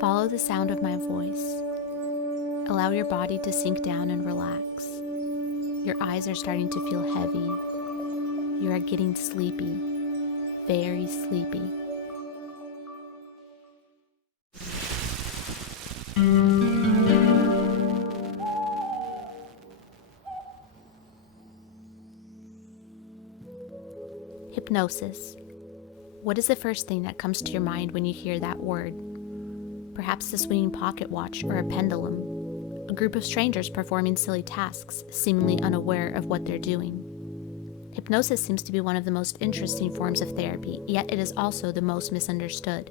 Follow the sound of my voice. Allow your body to sink down and relax. Your eyes are starting to feel heavy. You are getting sleepy, very sleepy. Hypnosis. What is the first thing that comes to your mind when you hear that word? Perhaps a swinging pocket watch or a pendulum. A group of strangers performing silly tasks, seemingly unaware of what they're doing. Hypnosis seems to be one of the most interesting forms of therapy, yet it is also the most misunderstood.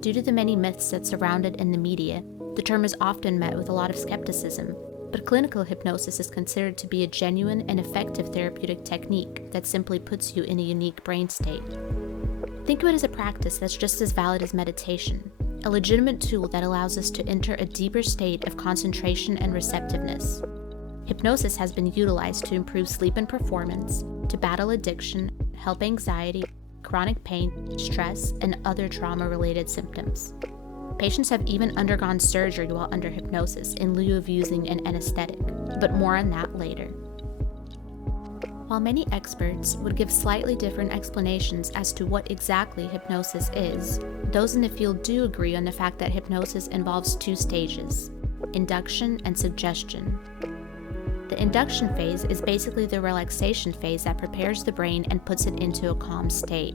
Due to the many myths that surround it in the media, the term is often met with a lot of skepticism, but clinical hypnosis is considered to be a genuine and effective therapeutic technique that simply puts you in a unique brain state. Think of it as a practice that's just as valid as meditation, a legitimate tool that allows us to enter a deeper state of concentration and receptiveness. Hypnosis has been utilized to improve sleep and performance, to battle addiction, help anxiety, chronic pain, stress, and other trauma-related symptoms. Patients have even undergone surgery while under hypnosis in lieu of using an anesthetic, but more on that later. While many experts would give slightly different explanations as to what exactly hypnosis is, those in the field do agree on the fact that hypnosis involves two stages: induction and suggestion. The induction phase is basically the relaxation phase that prepares the brain and puts it into a calm state.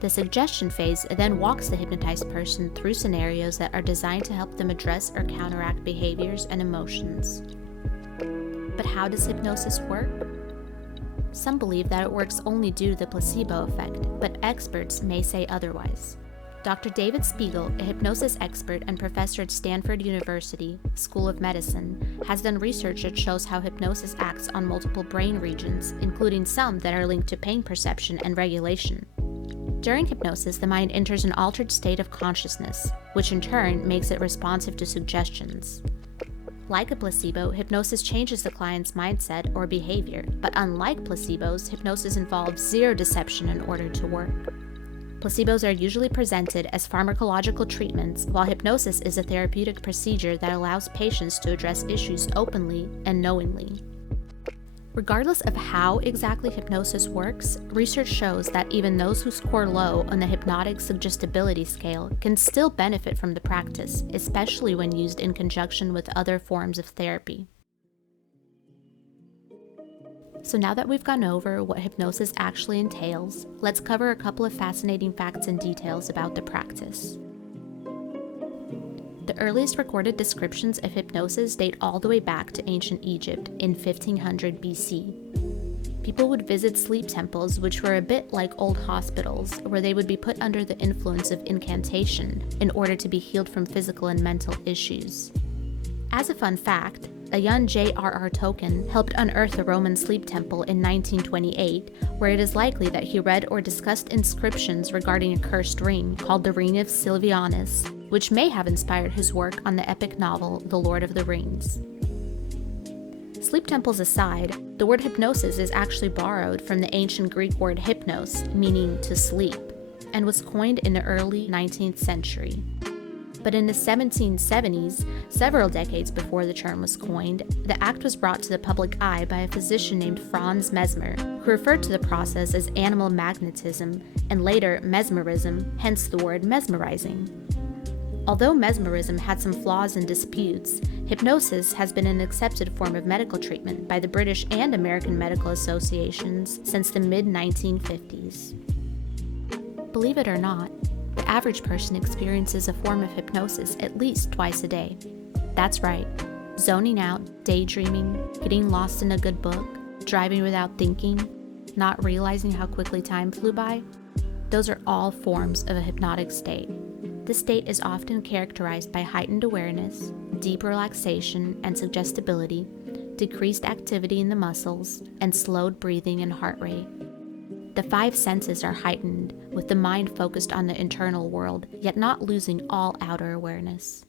The suggestion phase then walks the hypnotized person through scenarios that are designed to help them address or counteract behaviors and emotions. But how does hypnosis work? Some believe that it works only due to the placebo effect, but experts may say otherwise. Dr. David Spiegel, a hypnosis expert and professor at Stanford University School of Medicine, has done research that shows how hypnosis acts on multiple brain regions, including some that are linked to pain perception and regulation. During hypnosis, the mind enters an altered state of consciousness, which in turn makes it responsive to suggestions. Like a placebo, hypnosis changes the client's mindset or behavior, but unlike placebos, hypnosis involves zero deception in order to work. Placebos are usually presented as pharmacological treatments, while hypnosis is a therapeutic procedure that allows patients to address issues openly and knowingly. Regardless of how exactly hypnosis works, research shows that even those who score low on the hypnotic suggestibility scale can still benefit from the practice, especially when used in conjunction with other forms of therapy. So now that we've gone over what hypnosis actually entails, let's cover a couple of fascinating facts and details about the practice. The earliest recorded descriptions of hypnosis date all the way back to ancient Egypt in 1500 BC. People would visit sleep temples, which were a bit like old hospitals, where they would be put under the influence of incantation in order to be healed from physical and mental issues. As a fun fact, a young J.R.R. Tolkien helped unearth a Roman sleep temple in 1928, where it is likely that he read or discussed inscriptions regarding a cursed ring called the Ring of Silvanus, which may have inspired his work on the epic novel The Lord of the Rings. Sleep temples aside, the word hypnosis is actually borrowed from the ancient Greek word hypnos, meaning to sleep, and was coined in the early 19th century. But in the 1770s, several decades before the term was coined, the act was brought to the public eye by a physician named Franz Mesmer, who referred to the process as animal magnetism and later mesmerism, hence the word mesmerizing. Although mesmerism had some flaws and disputes, hypnosis has been an accepted form of medical treatment by the British and American medical associations since the mid-1950s. Believe it or not, the average person experiences a form of hypnosis at least twice a day. That's right, zoning out, daydreaming, getting lost in a good book, driving without thinking, not realizing how quickly time flew by. Those are all forms of a hypnotic state. This state is often characterized by heightened awareness, deep relaxation and suggestibility, decreased activity in the muscles, and slowed breathing and heart rate. The five senses are heightened, with the mind focused on the internal world, yet not losing all outer awareness.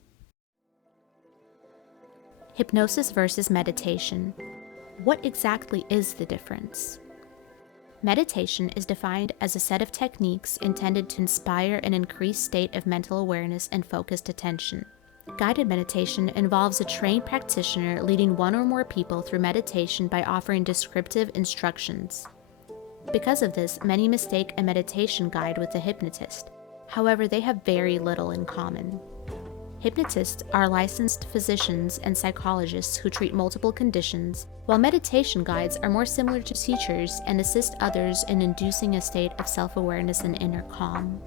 Hypnosis versus meditation. What exactly is the difference? Meditation is defined as a set of techniques intended to inspire an increased state of mental awareness and focused attention. Guided meditation involves a trained practitioner leading one or more people through meditation by offering descriptive instructions. Because of this, many mistake a meditation guide with a hypnotist. However, they have very little in common. Hypnotists are licensed physicians and psychologists who treat multiple conditions, while meditation guides are more similar to teachers and assist others in inducing a state of self-awareness and inner calm.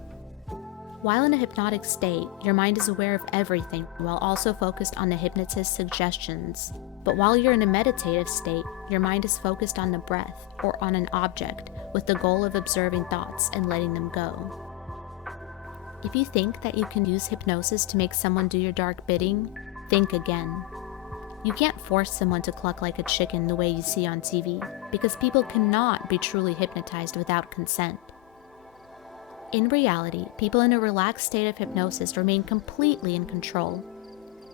While in a hypnotic state, your mind is aware of everything while also focused on the hypnotist's suggestions. But while you're in a meditative state, your mind is focused on the breath or on an object with the goal of observing thoughts and letting them go. If you think that you can use hypnosis to make someone do your dark bidding, think again. You can't force someone to cluck like a chicken the way you see on TV, because people cannot be truly hypnotized without consent. In reality, people in a relaxed state of hypnosis remain completely in control.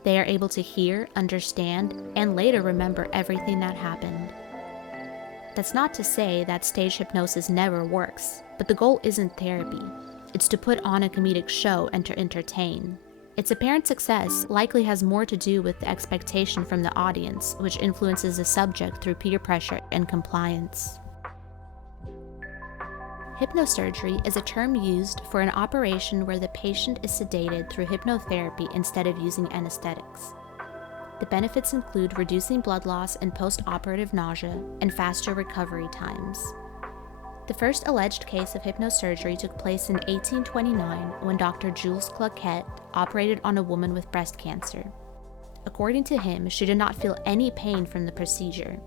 They are able to hear, understand, and later remember everything that happened. That's not to say that stage hypnosis never works, but the goal isn't therapy. It's to put on a comedic show and to entertain. Its apparent success likely has more to do with the expectation from the audience, which influences the subject through peer pressure and compliance. Hypnosurgery is a term used for an operation where the patient is sedated through hypnotherapy instead of using anesthetics. The benefits include reducing blood loss and post-operative nausea and faster recovery times. The first alleged case of hypnosurgery took place in 1829 when Dr. Jules Claquette operated on a woman with breast cancer. According to him, she did not feel any pain from the procedure.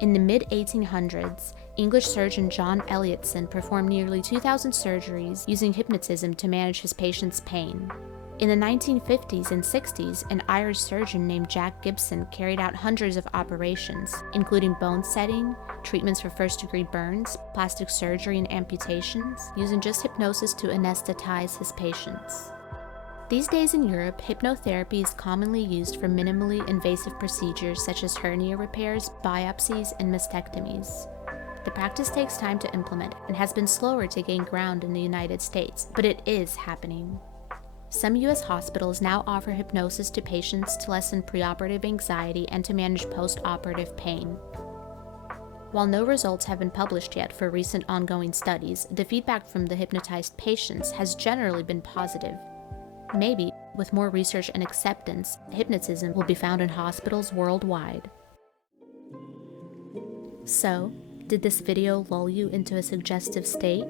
In the mid-1800s, English surgeon John Elliotson performed nearly 2,000 surgeries using hypnotism to manage his patients' pain. In the 1950s and 60s, an Irish surgeon named Jack Gibson carried out hundreds of operations, including bone setting, treatments for first-degree burns, plastic surgery, and amputations, using just hypnosis to anesthetize his patients. These days in Europe, hypnotherapy is commonly used for minimally invasive procedures such as hernia repairs, biopsies, and mastectomies. The practice takes time to implement and has been slower to gain ground in the United States, but it is happening. Some U.S. hospitals now offer hypnosis to patients to lessen preoperative anxiety and to manage post-operative pain. While no results have been published yet for recent ongoing studies, the feedback from the hypnotized patients has generally been positive. Maybe, with more research and acceptance, hypnotism will be found in hospitals worldwide. So, did this video lull you into a suggestive state?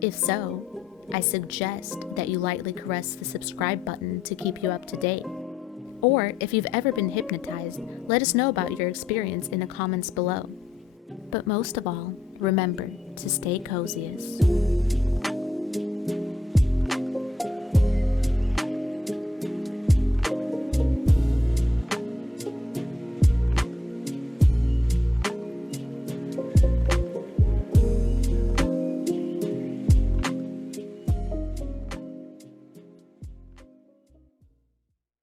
If so, I suggest that you lightly caress the subscribe button to keep you up to date. Or, if you've ever been hypnotized, let us know about your experience in the comments below. But most of all, remember to stay cozious.